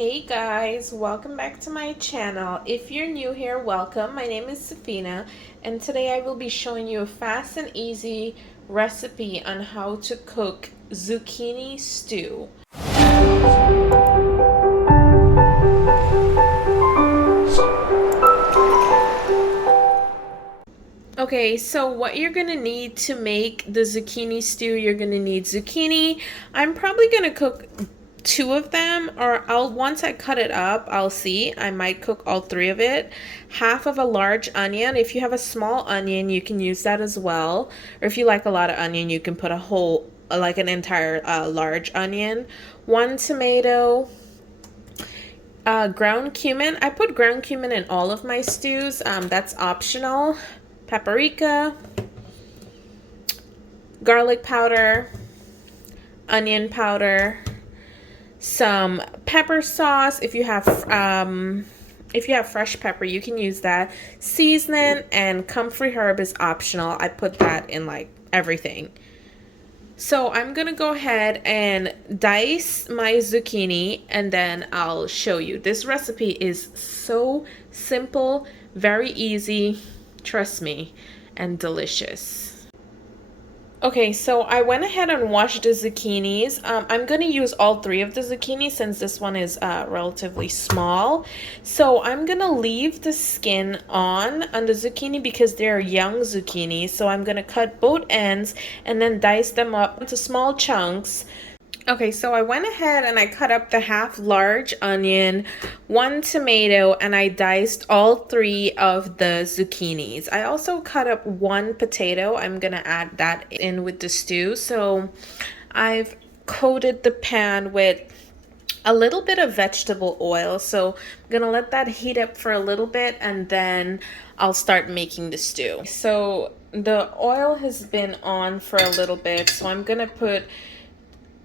Hey guys, welcome back to my channel. If you're new here, welcome. My name is Safina, and today I will be showing you a fast and easy recipe on how to cook zucchini stew. Okay, so what you're gonna need to make the zucchini stew, you're gonna need zucchini. I'm probably gonna cook two of them, or once I cut it up, I'll see. I might cook all three of it. Half of a large onion. If you have a small onion, you can use that as well. Or if you like a lot of onion, you can put a whole, like an entire large onion. One tomato. Ground cumin. I put ground cumin in all of my stews. That's optional. Paprika, garlic powder, onion powder, some pepper sauce. If you have fresh pepper, you can use that. Seasoning and comfrey herb is optional. I put that in like everything. So I'm gonna go ahead and dice my zucchini and then I'll show you. This recipe is so simple, very easy, trust me, and delicious. Okay, so I went ahead and washed the zucchinis. I'm going to use all three of the zucchini since this one is relatively small. So I'm going to leave the skin on the zucchini because they're young zucchini. So I'm going to cut both ends and then dice them up into small chunks. Okay, so I went ahead and I cut up the half large onion, one tomato, and I diced all three of the zucchinis. I also cut up one potato. I'm gonna add that in with the stew. So I've coated the pan with a little bit of vegetable oil. So I'm gonna let that heat up for a little bit and then I'll start making the stew. So the oil has been on for a little bit, so I'm gonna put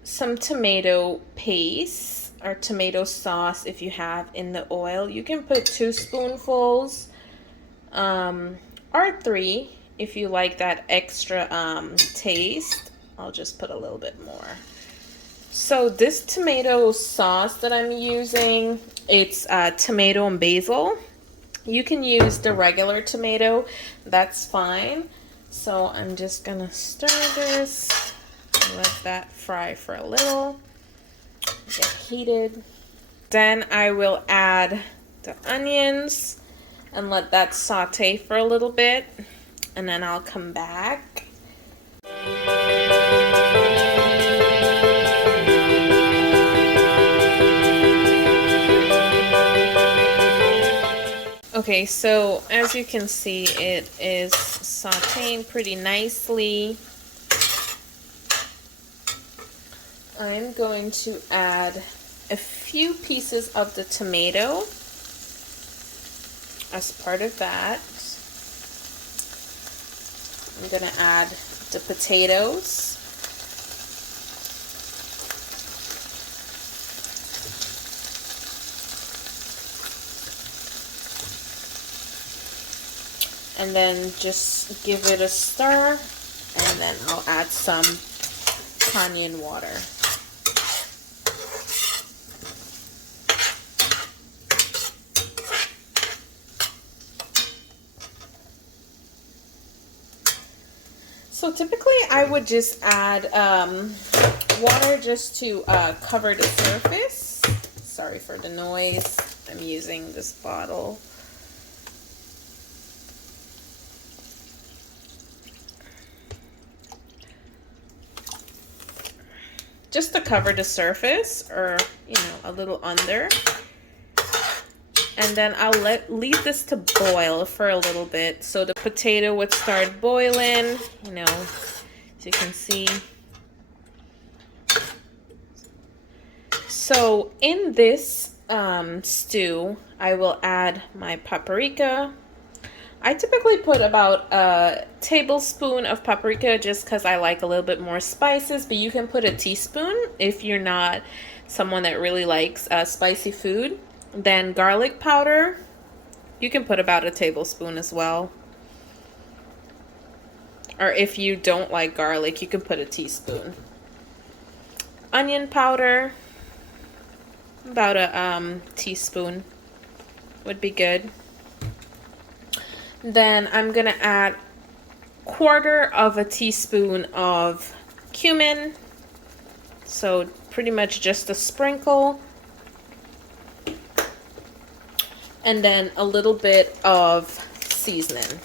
some tomato paste or tomato sauce if you have in the oil. You can put 2 spoonfuls or 3 if you like that extra taste. I'll just put a little bit more. So this tomato sauce that I'm using, it's tomato and basil. You can use the regular tomato, that's fine. So I'm just gonna stir this. Let that fry for a little, get heated. Then I will add the onions and let that saute for a little bit, and then I'll come back. Okay, so as you can see, it is sauteing pretty nicely. I'm going to add a few pieces of the tomato as part of that. I'm going to add the potatoes. And then just give it a stir, and then I'll add some onion water. So typically I would just add water just to cover the surface. Sorry for the noise. I'm using this bottle. Just to cover the surface, or a little under. And then I'll leave this to boil for a little bit so the potato would start boiling, as you can see. So in this stew, I will add my paprika. I typically put about a tablespoon of paprika just because I like a little bit more spices, but you can put a teaspoon if you're not someone that really likes spicy food. Then garlic powder, you can put about a tablespoon as well. Or if you don't like garlic, you can put a teaspoon. Onion powder, About a teaspoon would be good. Then I'm gonna add 1/4 of a teaspoon of cumin. So pretty much just a sprinkle. And then a little bit of seasoning.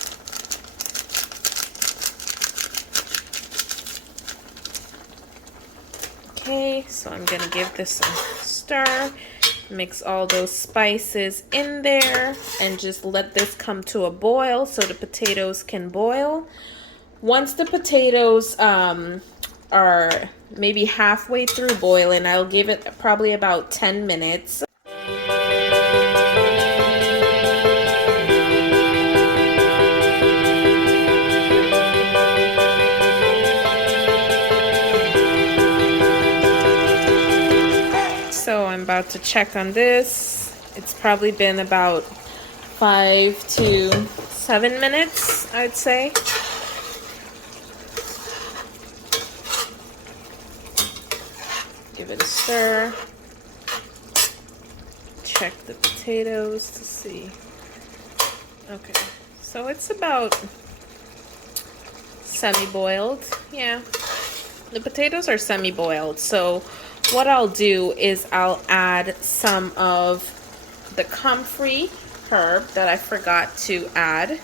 Okay, so I'm gonna give this a stir. Mix all those spices in there and just let this come to a boil so the potatoes can boil. Once the potatoes are maybe halfway through boiling, I'll give it probably about 10 minutes. So I'm about to check on this. It's probably been about 5 to 7 minutes, I'd say. Give it a stir. Check the potatoes to see. Okay, so it's about semi-boiled. Yeah, the potatoes are semi-boiled. So what I'll do is I'll add some of the comfrey herb that I forgot to add.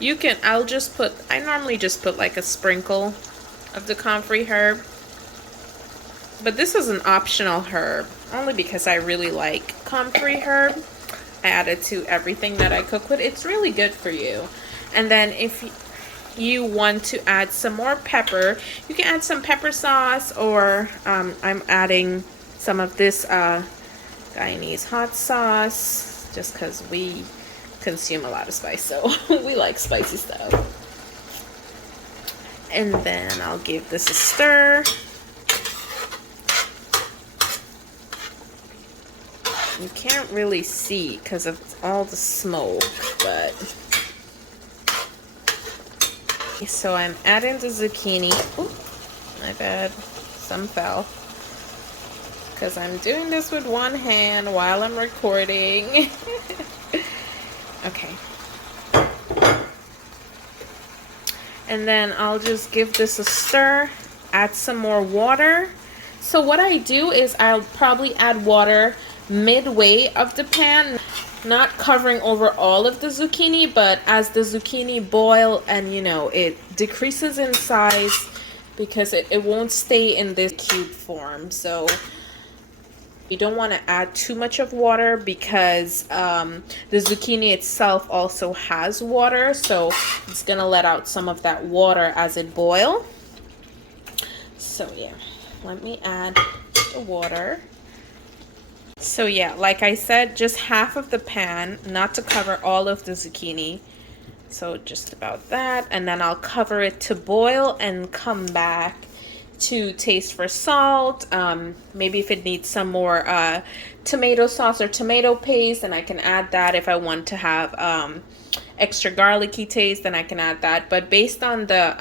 You can, I normally just put like a sprinkle of the comfrey herb. But this is an optional herb, only because I really like comfrey herb. I add it to everything that I cook with. It's really good for you. And then if you want to add some more pepper, you can add some pepper sauce, or I'm adding some of this Guyanese hot sauce, just because we consume a lot of spice, so we like spicy stuff. And then I'll give this a stir. You can't really see because of all the smoke, but so I'm adding the zucchini. Oop, my bad, some fell. Because I'm doing this with one hand while I'm recording. Okay. And then I'll just give this a stir, add some more water. So what I do is I'll probably add water midway of the pan, not covering over all of the zucchini, but as the zucchini boil and it decreases in size, because it won't stay in this cube form. So you don't want to add too much of water, because the zucchini itself also has water, so it's gonna let out some of that water as it boils. So yeah, let me add the water. So yeah, like I said, just half of the pan, not to cover all of the zucchini. So just about that, and then I'll cover it to boil and come back to taste for salt. Maybe if it needs some more tomato sauce or tomato paste, then I can add that. If I want to have extra garlicky taste, then I can add that. But based on the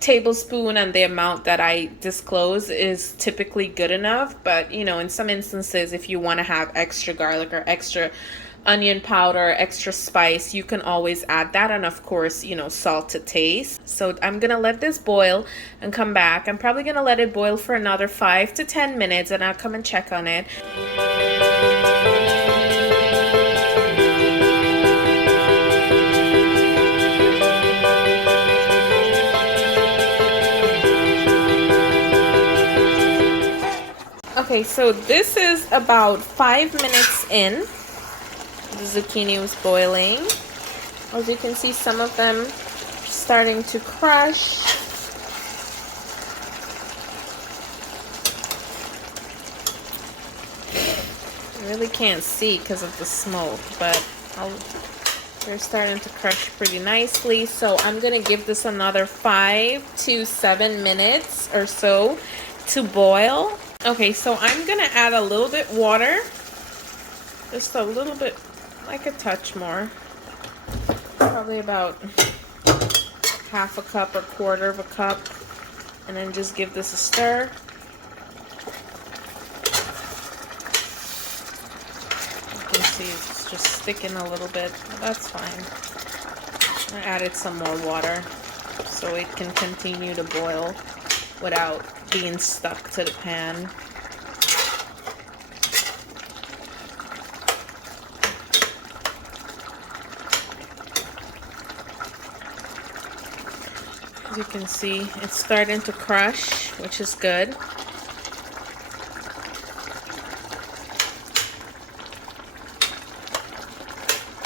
tablespoon and the amount that I disclose is typically good enough. But in some instances, if you want to have extra garlic or extra onion powder, extra spice, you can always add that. And of course, salt to taste. So I'm gonna let this boil and come back. I'm probably gonna let it boil for another 5 to 10 minutes, and I'll come and check on it. Okay, so this is about 5 minutes in. The zucchini was boiling. As you can see, some of them are starting to crush. I really can't see because of the smoke, but they're starting to crush pretty nicely. So I'm gonna give this another 5 to 7 minutes or so to boil. Okay, so I'm gonna add a little bit water, just a little bit, like a touch more, probably about 1/2 cup or 1/4 cup, And then just give this a stir. You can see it's just sticking a little bit, but that's fine. I added some more water so it can continue to boil without being stuck to the pan. As you can see, it's starting to crush, which is good.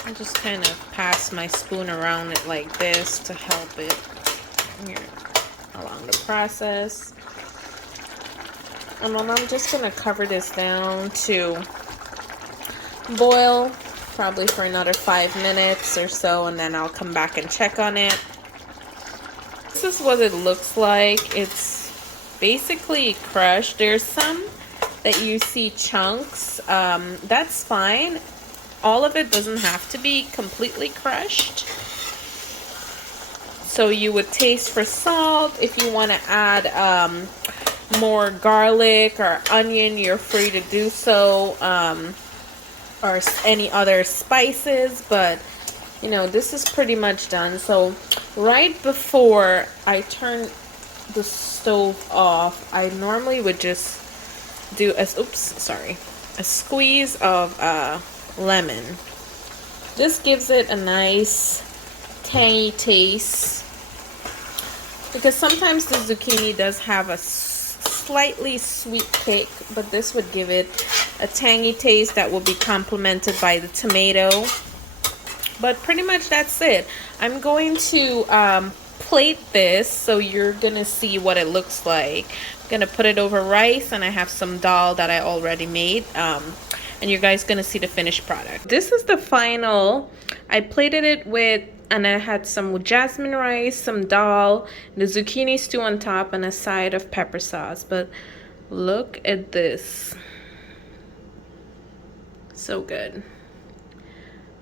I just kind of pass my spoon around it like this to help it here along the process. And then I'm just going to cover this down to boil probably for another 5 minutes or so, and then I'll come back and check on it. This is what it looks like. It's basically crushed. There's some that you see chunks. That's fine. All of it doesn't have to be completely crushed. So you would taste for salt. If you want to add more garlic or onion, you're free to do so, or any other spices, but you know, this is pretty much done. So right before I turn the stove off, I normally would just do a squeeze of lemon. This gives it a nice tangy taste, because sometimes the zucchini does have a slightly sweet kick, but this would give it a tangy taste that will be complemented by the tomato. But pretty much that's it. I'm going to plate this so you're gonna see what it looks like. I'm gonna put it over rice, and I have some dal that I already made, and you guys gonna see the finished product. This is the final. I plated it with, and I had some jasmine rice, some dal, the zucchini stew on top, and a side of pepper sauce. But look at this. So good.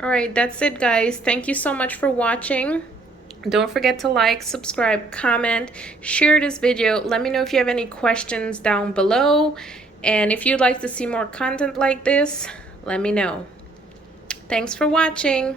Alright, that's it, guys. Thank you so much for watching. Don't forget to like, subscribe, comment, share this video. Let me know if you have any questions down below. And if you'd like to see more content like this, let me know. Thanks for watching.